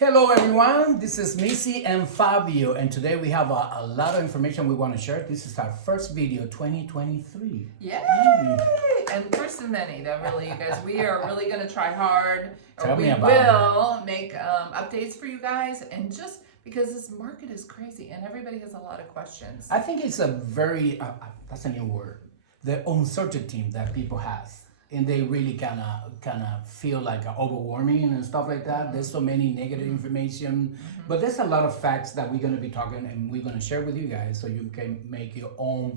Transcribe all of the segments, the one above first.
Hello everyone, this is Missy and Fabio, and today we have a lot of information we want to share. This is our first video 2023. Yay! And first of many that really, you guys, we are really going to try hard, or we will make updates for you guys, and just because this market is crazy and everybody has a lot of questions. I think it's a very, that's a new word, the uncertainty that people have. And they really kind of feel like overwhelming and stuff like that. There's so many negative information, but there's a lot of facts that we're going to be talking and we're going to share with you guys so you can make your own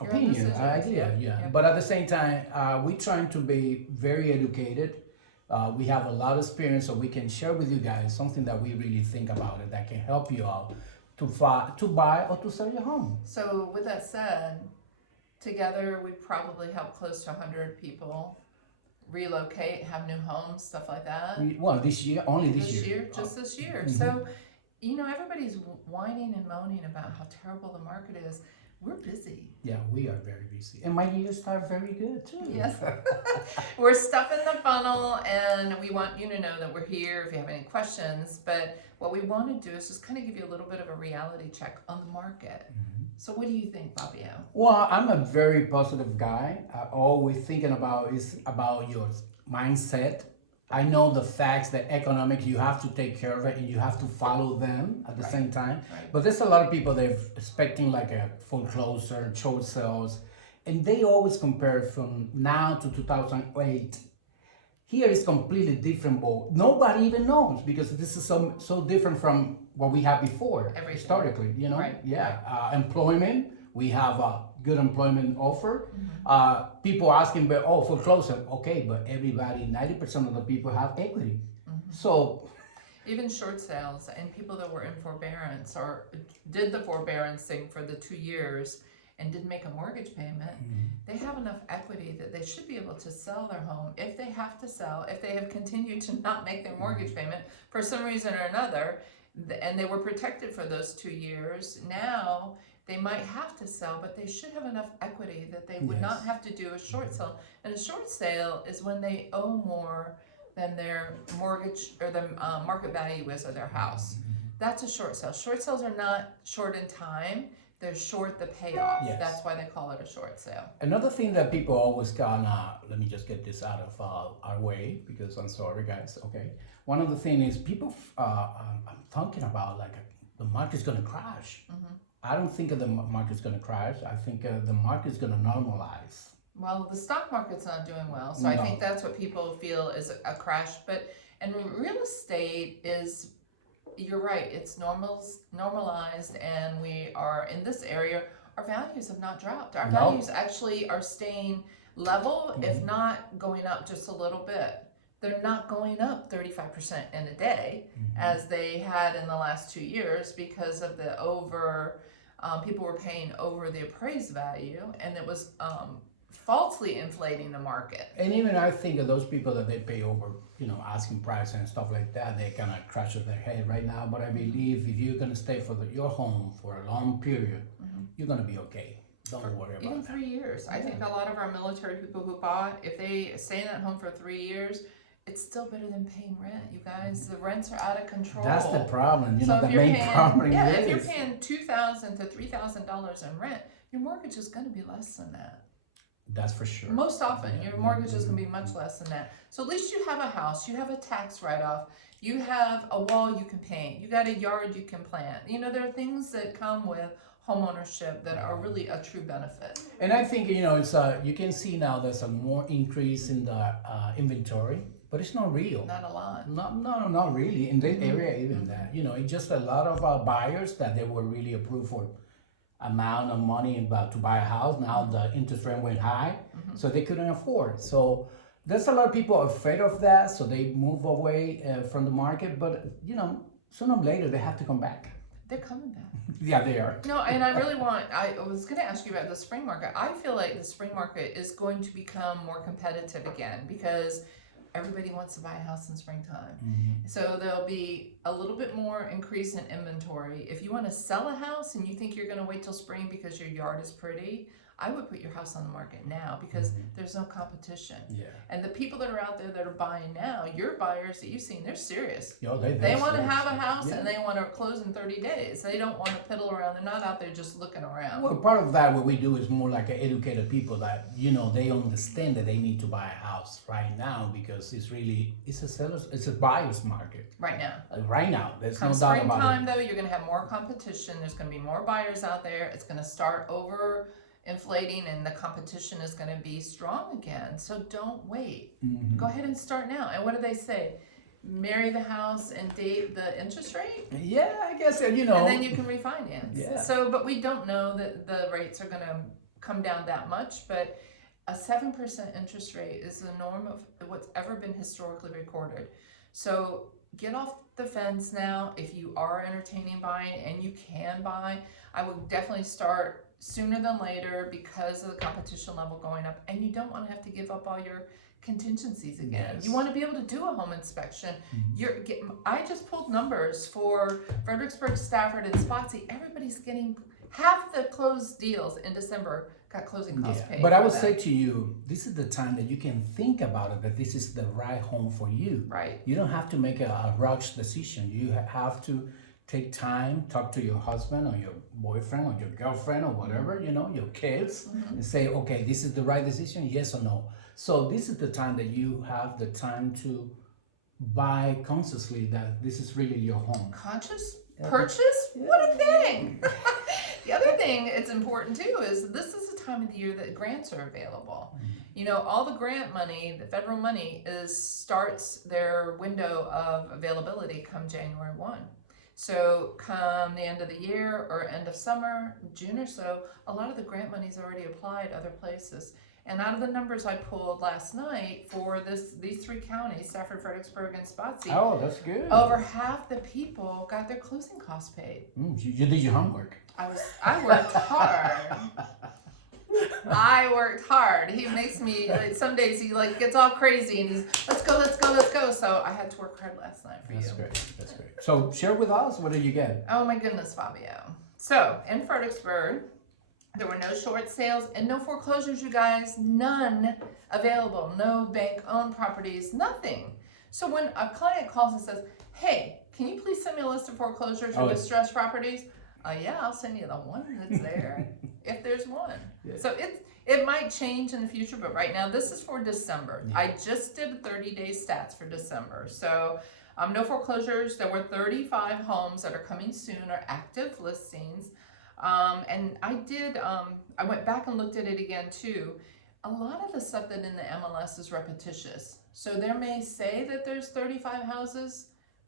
opinion, idea. Yeah. But at the same time, we're trying to be very educated. We have a lot of experience, so we can share with you guys something that we really think about it that can help you out to buy or to sell your home. So with that said, together, we probably helped close to 100 people relocate, have new homes, stuff like that. Well, this year, only this year. Just this year. So, everybody's whining and moaning about how terrible the market is. We're busy. Yeah, we are very busy. And my years start very good, too. Yes. We're stuffing the funnel, and we want you to know that we're here if you have any questions. But what we want to do is just kind of give you a little bit of a reality check on the market. So what do you think, Fabio? Well, I'm a very positive guy. Always thinking about your mindset. I know the facts, the economics, you have to take care of it and you have to follow them at the same time. Right. But there's a lot of people that are expecting like a foreclosure, short sales, and they always compare from now to 2008. Here is completely different, but nobody even knows because this is so different from what we had before, historically, Right. Yeah, employment, we have a good employment offer. People asking, but foreclosure, okay, but everybody, 90% of the people have equity. So even short sales and people that were in forbearance or did the forbearance thing for the 2 years and didn't make a mortgage payment, they have enough equity that they should be able to sell their home if they have to sell, if they have continued to not make their mortgage payment for some reason or another, and they were protected for those 2 years. Now they might have to sell, but they should have enough equity that they would not have to do a short sale. And a short sale is when they owe more than their mortgage or the market value is of their house. That's a short sale. Short sales are not short in time. They're short the payoff. Yes. That's why they call it a short sale. Another thing that people always let me just get this out of our way because I'm sorry, guys. Okay. One of the things is people I'm talking about like the market's going to crash. I don't think the market's going to crash. I think the market's going to normalize. Well, the stock market's not doing well, so I think that's what people feel is a crash. And real estate is, you're right, it's normalized, and we are in this area. Our values have not dropped. Our values actually are staying level, if not going up just a little bit. They're not going up 35% in a day as they had in the last 2 years because of the people were paying over the appraised value, and it was falsely inflating the market. And even I think of those people that they pay over, asking price and stuff like that, they kind of crash their head right now. But I believe if you're going to stay for your home for a long period, you're going to be okay. Don't worry about it. Even 3 years. I think a lot of our military people who bought, if they stay in that home for 3 years, it's still better than paying rent, you guys. The rents are out of control. That's the problem. So the main problem if you're paying $2,000 to $3,000 in rent, your mortgage is going to be less than that. That's for sure. Most often, your mortgage is going to be much less than that. So at least you have a house, you have a tax write-off, you have a wall you can paint, you got a yard you can plant. There are things that come with homeownership that are really a true benefit. And I think, it's you can see now there's a more increase in the inventory. But it's not real. Not a lot. Not really. In this area, even that. It's just a lot of buyers that they were really approved for amount of money to buy a house. Now the interest rate went high, so they couldn't afford. So there's a lot of people afraid of that, so they move away from the market. But, sooner or later, they have to come back. They're coming back. Yeah, they are. No, and I was going to ask you about the spring market. I feel like the spring market is going to become more competitive again because everybody wants to buy a house in springtime. So there'll be a little bit more increase in inventory. If you want to sell a house and you think you're going to wait till spring because your yard is pretty, I would put your house on the market now because there's no competition. Yeah. And the people that are out there that are buying now, your buyers that you've seen, they're serious. Yo, They want to have a house yeah. and they want to close in 30 days. They don't want to piddle around. They're not out there just looking around. Well, part of that, what we do is more like educated people that, they understand that they need to buy a house right now because it's a buyer's market. Right now. Right now. There's Come no doubt about springtime, it. though, you're going to have more competition. There's going to be more buyers out there. It's going to start over inflating and the competition is going to be strong again. So don't wait. Go ahead and start now. And what do they say? Marry the house and date the interest rate? Yeah, I guess, And then you can refinance. Yeah. So, but we don't know that the rates are going to come down that much, but a 7% interest rate is the norm of what's ever been historically recorded. So get off the fence now. If you are entertaining buying and you can buy, I would definitely start sooner than later because of the competition level going up, and you don't want to have to give up all your contingencies again. Yes. You want to be able to do a home inspection. I just pulled numbers for Fredericksburg, Stafford, and Spotsy. Everybody's getting half the closed deals in December got closing costs paid. But I would say to you, this is the time that you can think about it, that this is the right home for you. Right. You don't have to make a rush decision. You have to take time, talk to your husband or your boyfriend or your girlfriend or whatever, your kids, and say, okay, this is the right decision, yes or no. So this is the time that you have the time to buy consciously that this is really your home. Conscious purchase? What a thing! The other thing it's important too is this is the time of the year that grants are available. All the grant money, the federal money, starts their window of availability come January 1. So come the end of the year or end of summer, June or so, a lot of the grant money's already applied other places. And out of the numbers I pulled last night for these 3 counties, Stafford, Fredericksburg, and Spotsy, Oh, that's good. over half the people got their closing costs paid. You did your homework. I worked hard. I worked hard. He makes me, some days he gets all crazy and he's, let's go. So I had to work hard last night for you. That's great. So share with us, what did you get? Oh my goodness, Fabio. So in Fredericksburg, there were no short sales and no foreclosures, you guys. None available. No bank-owned properties, nothing. So when a client calls and says, hey, can you please send me a list of foreclosures or distressed properties? Yeah, I'll send you the one that's there, if there's one. Yeah. So it might change in the future, but right now this is for December. Yeah. I just did 30-day stats for December. So no foreclosures. There were 35 homes that are coming soon or active listings. And I went back and looked at it again too. A lot of the stuff that in the MLS is repetitious. So there may say that there's 35 houses,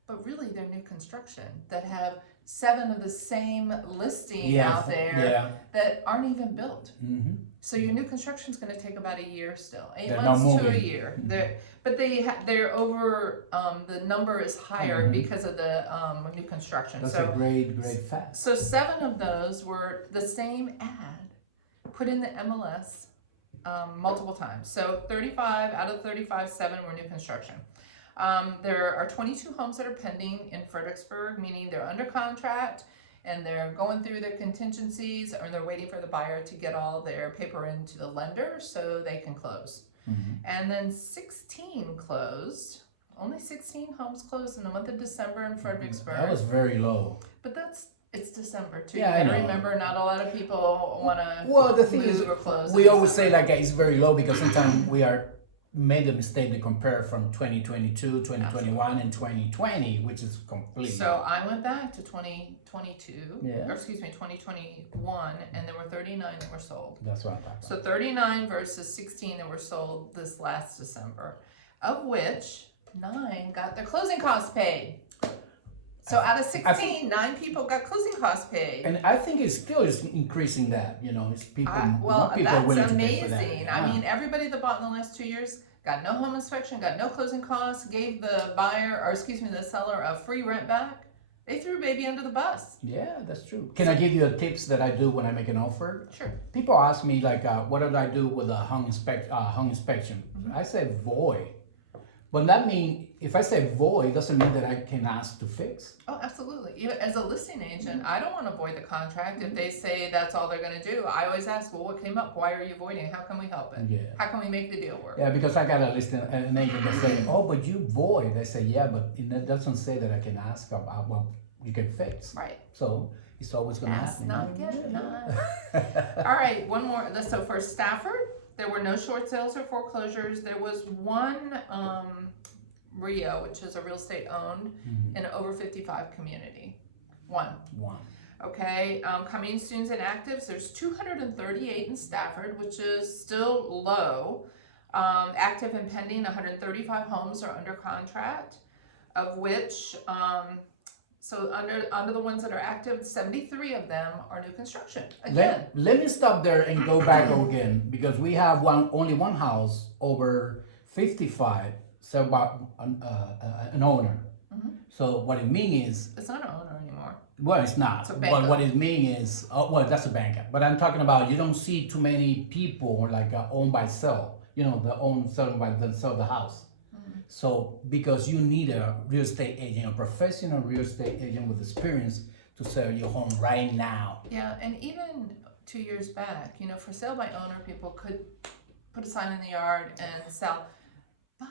but really they're new construction that have 7 of the same listing out there that aren't even built. So your new construction is going to take about a year still, 8 months to a year. They're over. The number is higher because of the new construction. That's a great fact. So 7 of those were the same ad put in the MLS multiple times. So 35 out of 35, 7 were new construction. There are 22 homes that are pending in Fredericksburg, meaning they're under contract and they're going through their contingencies or they're waiting for the buyer to get all their paper into the lender so they can close. And then 16 closed. Only 16 homes closed in the month of December in Fredericksburg. That was very low. But it's December too. Yeah, you gotta remember, not a lot of people want to the thing is, or close. We always say it's very low because sometimes we made the mistake to compare from 2022, 2021, and 2020, which is completely. So I went back to 2022, or excuse me, 2021, and there were 39 that were sold. That's what I'm talking about. So 39 versus 16 that were sold this last December, of which 9 got their closing costs paid. So out of 16, 9 people got closing costs paid. And I think it still is increasing that, it's people, more people that's are willing amazing. to pay for that. I mean, everybody that bought in the last 2 years got no home inspection, got no closing costs, gave the the seller a free rent back. They threw baby under the bus. Yeah, that's true. Can I give you a tips that I do when I make an offer? Sure. People ask me what did I do with a home inspection? I say void. But that means if I say void, doesn't mean that I can ask to fix. Oh, absolutely. Even as a listing agent, I don't want to void the contract if they say that's all they're going to do. I always ask, well, what came up? Why are you voiding? How can we help it? Yeah. How can we make the deal work? Yeah, because I got a listing, an agent that say, oh, but you void. I say, yeah, but it doesn't say that I can ask about what you can fix. Right. So it's always going to Ask, happen. not get, not. All right, one more. So for Stafford, there were no short sales or foreclosures. There was one RIO, which is a real estate owned in an over 55 community. One. Okay, coming soons and actives, there's 238 in Stafford, which is still low. Active and pending, 135 homes are under contract, of which, so under the ones that are active, 73 of them are new construction. Again, Let me stop there and go back again, because we have only one house over 55, so about an owner. So what it means is, it's not an owner anymore. well, it's not. It's a But bank. what it means is, well, that's a bank. But I'm talking about you don't see too many people like own by sell. You know, the own selling by then sell the house. So because you need a real estate agent, a professional real estate agent with experience to sell your home right now. Yeah, and even 2 years back, you know, for sale by owner, people could put a sign in the yard and sell, but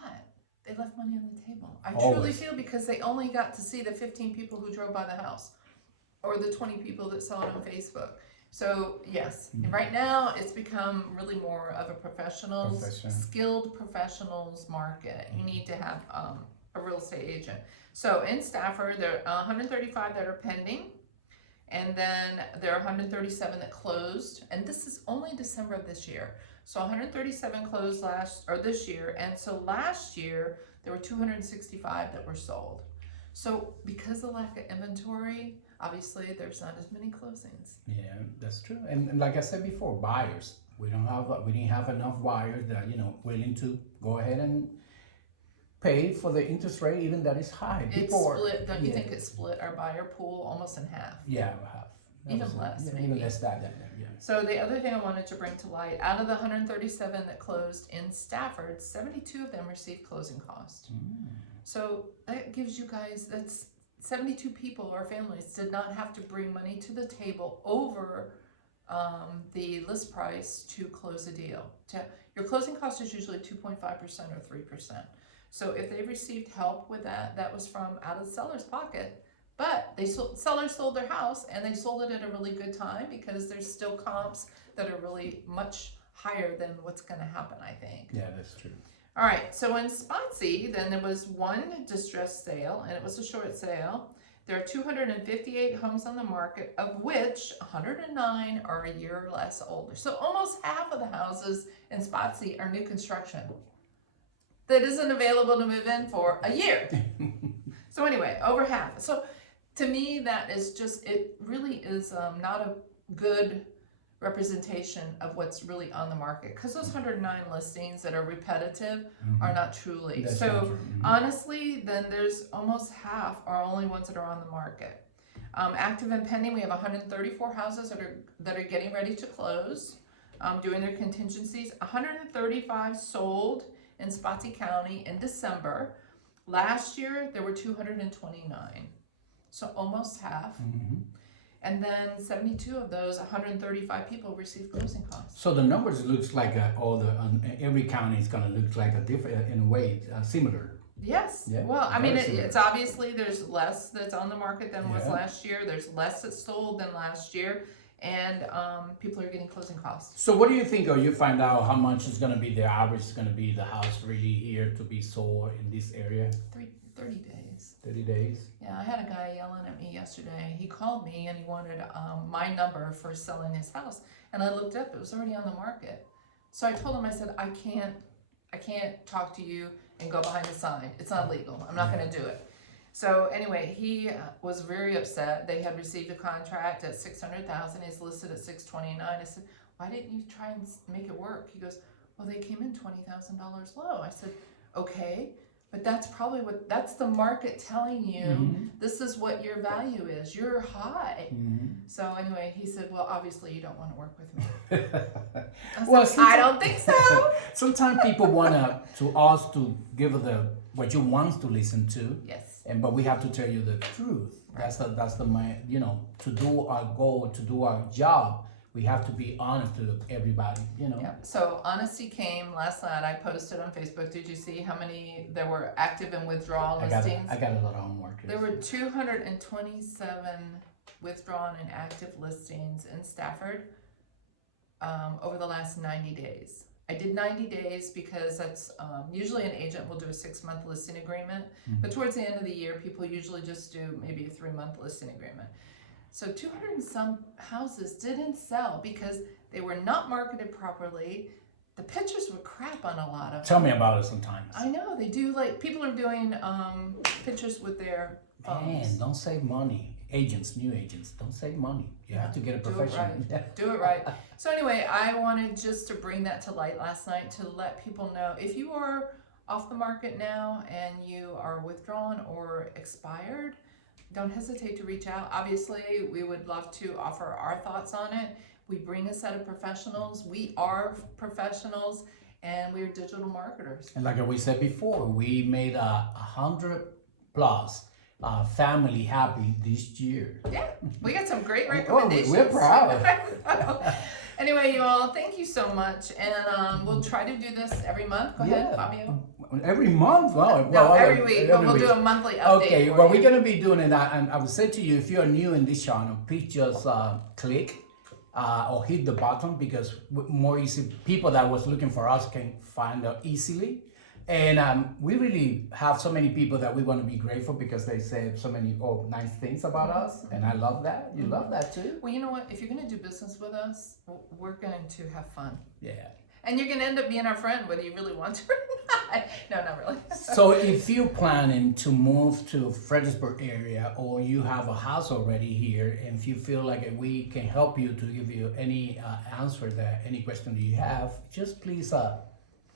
they left money on the table. I truly Always. feel because they only got to see the 15 people who drove by the house or the 20 people that saw it on Facebook. So yes, right now it's become really more of a Professional. skilled professionals market. You need to have a real estate agent. So in Stafford, there are 135 that are pending, and then there are 137 that closed, and this is only December of this year. So 137 closed this year, and so last year there were 265 that were sold. So because of lack of inventory, obviously there's not as many closings. Yeah, that's true. And like I said before, buyers. We didn't have enough buyers that willing to go ahead and pay for the interest rate, even that is high. It's split. Don't you think it split our buyer pool almost in half? Yeah, we have. Even less, maybe. Even less than that. Yeah. So the other thing I wanted to bring to light, out of the 137 that closed in Stafford, 72 of them received closing costs. So that gives you guys, that's 72 people or families did not have to bring money to the table over the list price to close a deal. Your closing cost is usually 2.5% or 3%. So if they received help with that, that was from out of the seller's pocket. But sellers sold their house and they sold it at a really good time because there's still comps that are really much higher than what's going to happen, I think. Yeah, that's true. All right, so in Spotsy, then there was one distressed sale, and it was a short sale. There are 258 homes on the market, of which 109 are a year or less older. So almost half of the houses in Spotsy are new construction that isn't available to move in for a year. So anyway, over half. So to me, that is just, it really is not a good representation of what's really on the market, because those 109 listings that are repetitive are not truly. That's so not true. honestly, then there's almost half are only ones that are on the market. Active and pending, we have 134 houses that are getting ready to close, doing their contingencies. 135 sold in Spotsylvania County in December. Last year there were 229, so almost half. And then 72 of those, 135 people received closing costs. So the numbers looks like every county is gonna look like a different, in a way, similar. Yes. Yeah, Well, I mean, very similar. it's obviously there's less that's on the market than was Yeah. last year. There's less that's sold than last year, and people are getting closing costs. So what do you think, or you find out how much is gonna be the average is gonna be the house really here to be sold in this area? 30 days. 30 days? Yeah, I had a guy yelling at me yesterday. He called me and he wanted my number for selling his house, and I looked up. It was already on the market. So I told him, I said, I can't talk to you and go behind the sign. It's not legal. I'm not going to do it. So anyway, he was very upset. They had received a contract at $600,000. He's listed at $629,000. I said, why didn't you try and make it work? He goes, well, they came in $20,000 low. I said, okay, But that's probably that's the market telling you, this is what your value is. You're high. So anyway, he said, well, obviously you don't want to work with me. I don't think so. Sometimes people want us to give what you want to listen to. Yes. But we have to tell you the truth. Right. That's the to do our goal, to do our job, we have to be honest to everybody, Yeah. So honesty came last night. I posted on Facebook. Did you see how many there were active and withdrawn listings? I got a lot of homework. There were 227 withdrawn and active listings in Stafford over the last 90 days. I did 90 days because that's usually an agent will do a 6-month listing agreement, but towards the end of the year, people usually just do maybe a 3-month listing agreement. So 200 and some houses didn't sell because they were not marketed properly. The pictures were crap on a lot of them. Tell me about it sometimes. I know, they do, like, people are doing pictures with their phones. Man, don't save money. New agents, don't save money. You have to get a professional. Do it right. So anyway, I wanted just to bring that to light last night to let people know, if you are off the market now and you are withdrawn or expired, don't hesitate to reach out. Obviously, we would love to offer our thoughts on it. We bring a set of professionals. We are professionals, and we're digital marketers. And like we said before, we made 100+ family happy this year. Yeah, we got some great recommendations. We're proud. Anyway, you all, thank you so much, and we'll try to do this every month. Go ahead, Fabio. Every month? Every week, but we'll do a monthly update. Okay, well, we're going to be doing it. I would say to you, if you're new in this channel, please just click or hit the button, because more easy people that was looking for us can find out easily. And we really have so many people that we want to be grateful because they said so many nice things about us, and I love that. You love that too? Well, you know what? If you're going to do business with us, we're going to have fun. Yeah. And you're going to end up being our friend, whether you really want to or not. No, not really. So if you're planning to move to Fredericksburg area, or you have a house already here, and if you feel like we can help you to give you any answer that any question that you have, just please,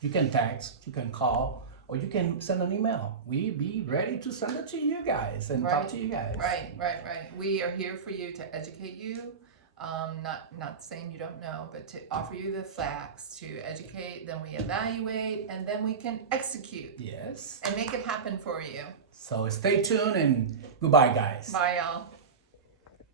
you can text, you can call, or you can send an email. We'll be ready to send it to you guys and talk to you guys. Right. We are here for you to educate you. Not saying you don't know, but to offer you the facts, to educate, then we evaluate, and then we can execute. Yes. And make it happen for you. So stay tuned, and goodbye, guys. Bye, y'all.